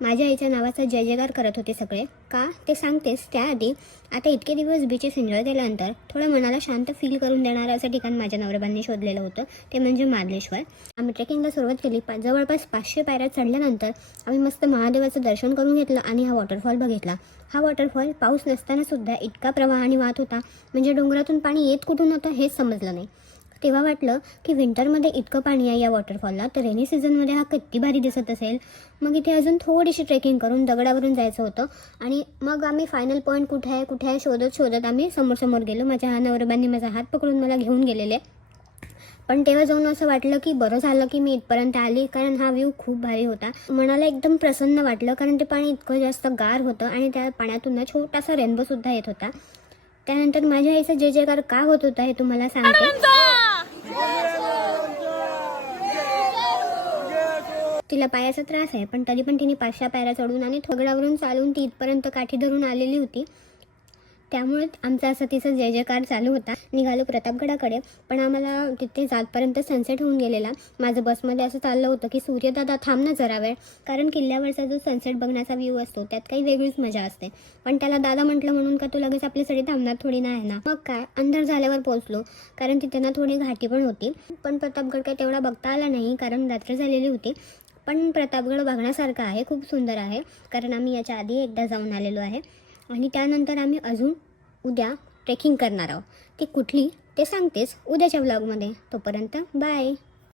माझ्या आईच्या नावाचा जय जयकार करत होते सगळे. का ते सांगतेस त्याआधी आता इतके दिवस बीचेस एन्जॉय केल्यानंतर थोडं मनाला शांत फील करून देणारं असं ठिकाण माझ्या नवऱ्याबांनी शोधलेलं होतं, ते म्हणजे मार्लेश्वर. आम्ही ट्रेकिंगला सुरुवात केली. जवळपास 500 पायऱ्या चढल्यानंतर आम्ही मस्त महादेवाचं दर्शन करून घेतलं आणि हा वॉटरफॉल बघितला. हा वॉटरफॉल पाऊस नसतानासुद्धा इतका प्रवाहाने वाहत होता, म्हणजे डोंगरातून पाणी येत कुठून होतं हेच समजलं नाही. तेव्हा वाटलं की विंटरमध्ये इतकं पाणी आहे या वॉटरफॉलला, तर रेनी सीझनमध्ये हा किती भारी दिसत असेल. मग इथे अजून थोडीशी ट्रेकिंग करून दगडावरून जायचं होतं आणि मग आम्ही फायनल पॉईंट कुठे आहे शोधत आम्ही समोर गेलो. माझ्या नवऱ्याबांनी माझा हात पकडून मला घेऊन गेलेले. पण तेव्हा जाऊन असं वाटलं की बरं झालं की मी इथपर्यंत आली, कारण हा व्ह्यू खूप भारी होता. मनाला एकदम प्रसन्न वाटलं, कारण ते पाणी इतकं जास्त गार होतं आणि त्या पाण्यातून ना छोटासा रेनबोसुद्धा येत होता. त्यानंतर माझ्या आईचं जय जयकार का होत होता हे तुम्हाला सांगते. तिला पायाचा त्रास आहे, पण तरी पण तिने 500 पायऱ्या चढून आणि दगडावरून चालून ती इथपर्यंत काठी धरून आलेली होती. त्यामुळे आमचा असा तिचा जय जयकार चालू होता. निघालो प्रतापगडाकडे, पण आम्हाला तिथे जातपर्यंत सनसेट होऊन गेलेला. माझं बसमध्ये असं चाललं होतं की सूर्यदादा थांब ना जरा वेळ, कारण किल्ल्यावरचा जो सनसेट बघण्याचा व्ह्यू असतो त्यात काही वेगळीच मजा असते. पण त्याला दादा म्हटलं म्हणून का तू लगेच आपल्यासाठी थांबणार थोडी नाही ना. मग काय अंधार झाल्यावर पोहोचलो, कारण तिथे ना थोडी घाटी पण होती. पण प्रतापगड काही तेवढा बघता आला नाही, कारण रात्र झालेली होती. पण प्रतापगड बघण्यासारखा आहे, खूप सुंदर आहे, कारण आम्ही याच्या आधी एकदा जाऊन आलेलो आहे. आणि त्यानंतर आम्ही अजून उद्या ट्रेकिंग करणार आहोत. ती कुठली ते सांगतेच उद्याच्या व्लॉगमध्ये. तोपर्यंत बाय.